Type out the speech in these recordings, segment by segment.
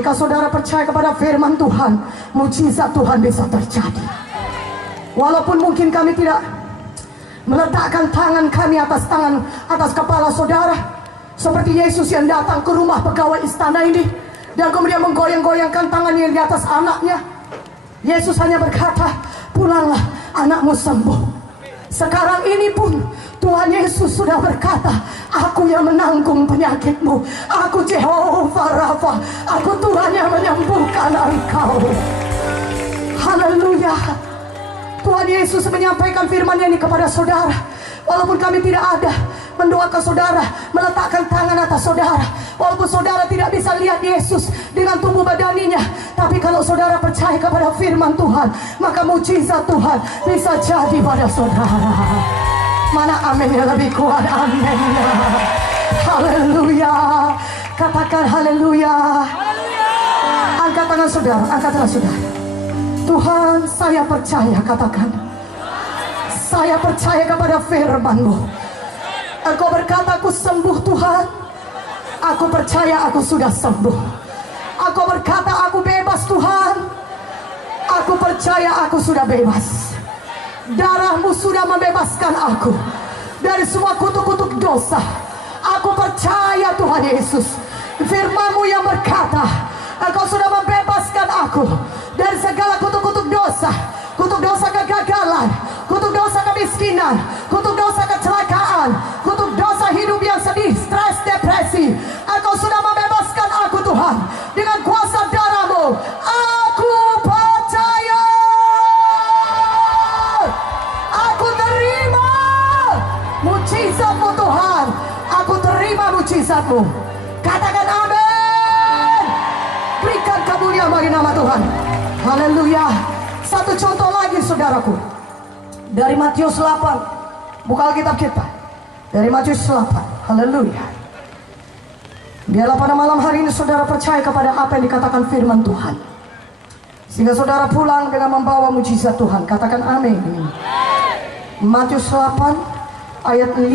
Jika saudara percaya kepada firman Tuhan, mujizat Tuhan bisa terjadi. Walaupun mungkin kami tidak meletakkan tangan kami atas kepala saudara, seperti Yesus yang datang ke rumah pegawai istana ini dan kemudian menggoyang-goyangkan tangannya di atas anaknya. Yesus hanya berkata, pulanglah, anakmu sembuh. Sekarang ini pun Tuhan Yesus sudah berkata, aku yang menanggung penyakitmu, aku Jehovah Rafa, aku Tuhan yang menyembuhkan engkau. Haleluya. Tuhan Yesus menyampaikan firman ini kepada saudara. Walaupun kami tidak ada mendoakan saudara, meletakkan tangan atas saudara, walaupun saudara tidak bisa lihat Yesus dengan tubuh badaninya, tapi kalau saudara percaya kepada firman Tuhan, maka mujizat Tuhan bisa jadi pada saudara. Mana amin yang lebih kuat? Amin. Haleluya. Katakan haleluya. Angkat tangan saudara, angkatlah saudara. Tuhan, saya percaya, katakan, saya percaya kepada firman-Mu. Engkau berkata aku sembuh Tuhan. Aku percaya aku sudah sembuh. Engkau berkata aku bebas Tuhan. Aku percaya aku sudah bebas. Darah-Mu sudah membebaskan aku dari semua kutuk-kutuk dosa. Aku percaya Tuhan Yesus, firman-Mu yang berkata Engkau sudah membebaskan aku dari segala kutuk-kutuk dosa kegagalan, kutuk dosa kemiskinan, kutuk dosa kecelakaan, kutuk dosa hidup yang sedih, stres, depresi. Engkau sudah membebaskan aku Tuhan dengan kuasa darah-Mu. Aku percaya. Aku terima mujizat-Mu Tuhan. Aku terima mujizat-Mu. Katakan amin. Berikan kemuliaan bagi nama Tuhan. Haleluya. Satu contoh lagi saudaraku, dari Matius 8. Buka Alkitab kita dari Matius 8. Haleluya. Biarlah pada malam hari ini saudara percaya kepada apa yang dikatakan firman Tuhan, sehingga saudara pulang dengan membawa mujizat Tuhan. Katakan amin. Matius 8 ayat 5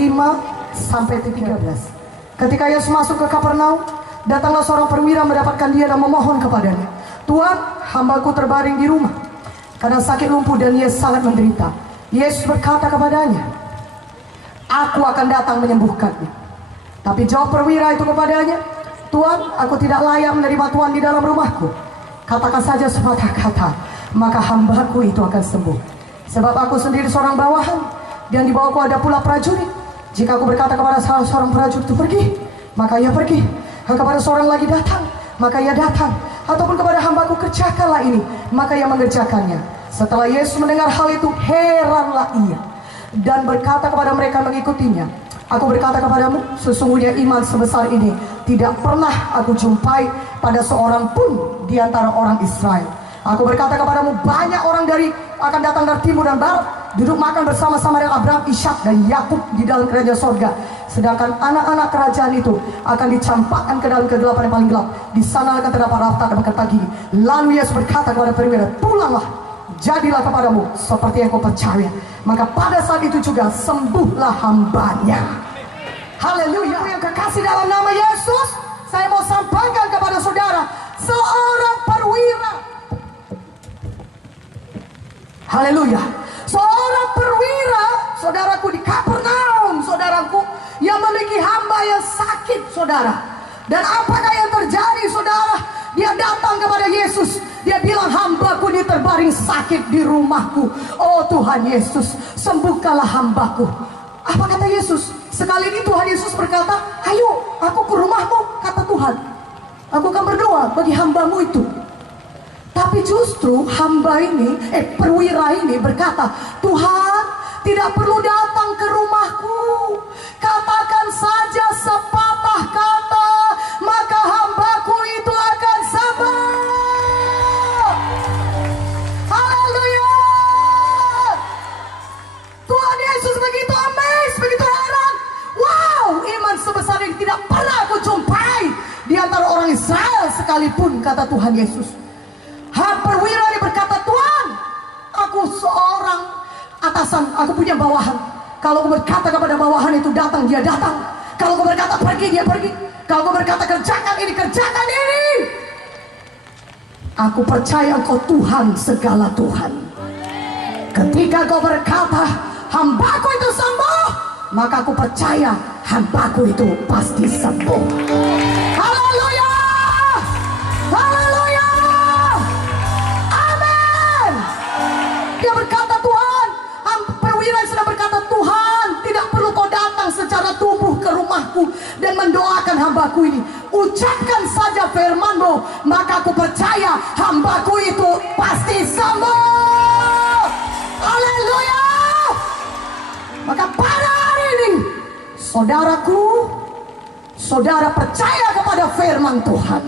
sampai 13. Ketika Yesus masuk ke Kapernaum, datanglah seorang perwira mendapatkan dia dan memohon kepadanya, Tuhan, hambaku terbaring di rumah karena sakit lumpuh dan ia sangat menderita. Yesus berkata kepadanya, aku akan datang menyembuhkannya. Tapi jawab perwira itu kepadanya, Tuhan, aku tidak layak menerima Tuhan di dalam rumahku. Katakan saja sepatah kata, maka hambaku itu akan sembuh. Sebab aku sendiri seorang bawahan, dan di bawahku ada pula prajurit. Jika aku berkata kepada salah seorang prajurit itu pergi, maka ia pergi. Dan kepada seorang lagi datang, maka ia datang. Ataupun kepada hambaku kerjakanlah ini, maka ia mengerjakannya. Setelah Yesus mendengar hal itu, heranlah ia dan berkata kepada mereka mengikutinya, aku berkata kepadamu, sesungguhnya iman sebesar ini tidak pernah aku jumpai pada seorang pun di antara orang Israel. Aku berkata kepadamu, banyak orang akan datang dari timur dan barat, duduk makan bersama-sama dengan Abraham, Ishak dan Yakub di dalam kerajaan sorga. Sedangkan anak-anak kerajaan itu akan dicampakkan ke dalam kegelapan yang paling gelap. Di sana akan terdapat rafta dan berkata gini. Lalu Yesus berkata kepada perwira, pulanglah, jadilah kepadamu seperti yang kau percaya. Maka pada saat itu juga sembuhlah hambanya. Haleluya. Yang kekasih dalam nama Yesus, saya mau sampaikan kepada saudara, seorang perwira, haleluya, seorang perwira, saudaraku, di Kapernaum, saudaraku, yang memiliki hamba yang sakit, saudara. Dan apakah yang terjadi, saudara? Dia datang kepada Yesus. Dia bilang, hambaku ini terbaring sakit di rumahku. Oh Tuhan Yesus, sembuhkanlah hambaku. Apa kata Yesus? Sekali ini Tuhan Yesus berkata, ayo aku ke rumahmu, kata Tuhan. Aku akan berdoa bagi hambamu itu. Tapi justru hamba ini, perwira ini berkata, Tuhan, tidak perlu datang ke rumahku. Katakan saja sepatah kata, maka hambaku itu akan sembuh. Haleluya. Tuhan Yesus begitu amazed, begitu heran. Wow, iman sebesar ini tidak pernah aku jumpai di antara orang Israel sekalipun, kata Tuhan Yesus. Perwira ini berkata, Tuhan, aku seorang atasan, aku punya bawahan. Kalau aku berkata kepada bawahan itu datang, dia datang. Kalau aku berkata pergi, dia pergi. Kalau aku berkata kerjakan ini, kerjakan ini. Aku percaya Engkau Tuhan segala Tuhan. Ketika Kau berkata hambaku itu sembuh, maka aku percaya hambaku itu pasti sembuh. Haleluya, haleluya, amin. Dia berkata, Tuhan, perwira sudah berkata, Tuhan, tidak perlu Kau datang secara tubuh ke rumahku dan mendoakan hambaku ini. Ucapkan saja firman-Mu, maka aku percaya hambaku itu pasti sembuh. Haleluya. Maka pada hari ini, saudaraku, saudara percaya kepada firman Tuhan.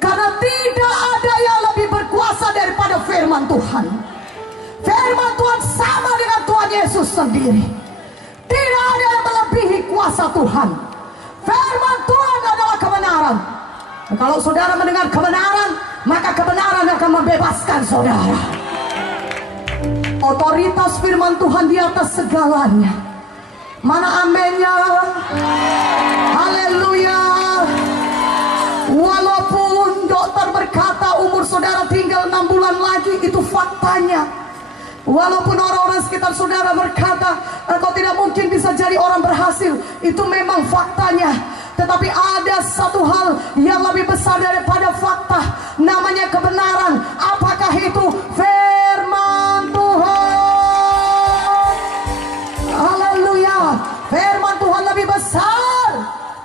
Karena tidak ada yang lebih berkuasa daripada firman Tuhan. Firman Tuhan sama dengan Tuhan Yesus sendiri. Tidak ada yang melebihi kuasa Tuhan. Firman Tuhan adalah kebenaran. Dan kalau saudara mendengar kebenaran, maka kebenaran akan membebaskan saudara. Otoritas firman Tuhan di atas segalanya. Mana amennya? Haleluya. Walaupun dokter berkata umur saudara tinggal 6 bulan lagi, itu faktanya. Walaupun orang-orang sekitar saudara berkata engkau tidak mungkin bisa jadi orang berhasil, itu memang faktanya. Tetapi ada satu hal yang lebih besar daripada fakta, namanya kebenaran. Apakah itu? Firman Tuhan. Haleluya. Firman Tuhan lebih besar,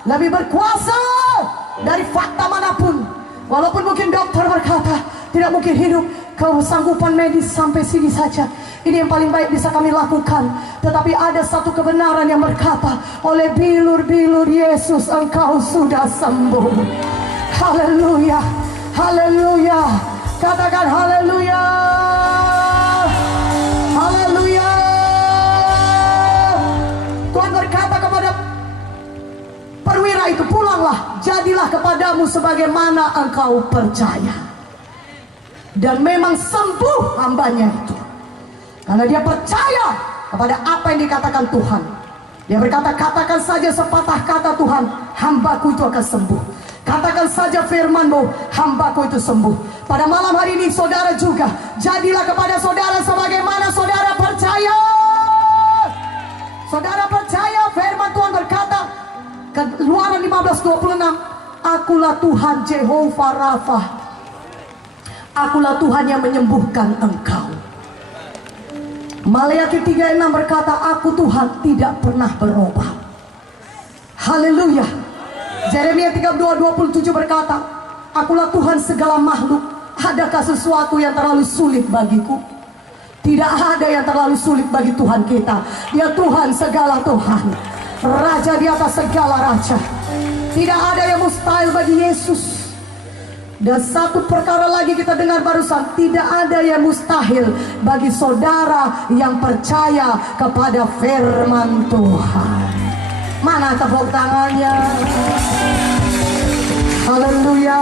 lebih berkuasa dari fakta manapun. Walaupun mungkin dokter berkata tidak mungkin hidup, kesanggupan medis sampai sini saja, ini yang paling baik bisa kami lakukan. Tetapi ada satu kebenaran yang berkata, oleh bilur-bilur Yesus engkau sudah sembuh. Haleluya, haleluya. Katakan haleluya, haleluya. Tuhan berkata kepada perwira itu, pulanglah, jadilah kepadamu sebagaimana engkau percaya. Dan memang sembuh hambanya itu, karena dia percaya kepada apa yang dikatakan Tuhan. Dia berkata, katakan saja sepatah kata Tuhan, hambaku itu akan sembuh. Katakan saja firman-Mu, hambaku itu sembuh. Pada malam hari ini saudara juga, jadilah kepada saudara sebagaimana saudara percaya. Saudara percaya firman Tuhan berkata, Keluaran 15:26, akulah Tuhan Jehovah Rafa, akulah Tuhan yang menyembuhkan engkau. Maleakhi 3:6 berkata, aku Tuhan tidak pernah berubah. Haleluya. Yeremia 32:27 berkata, akulah Tuhan segala makhluk, adakah sesuatu yang terlalu sulit bagiku? Tidak ada yang terlalu sulit bagi Tuhan kita. Dia Tuhan segala Tuhan, Raja di atas segala raja. Tidak ada yang mustahil bagi Yesus. Dan satu perkara lagi kita dengar barusan, tidak ada yang mustahil bagi saudara yang percaya kepada firman Tuhan. Mana tepuk tangannya? Haleluya.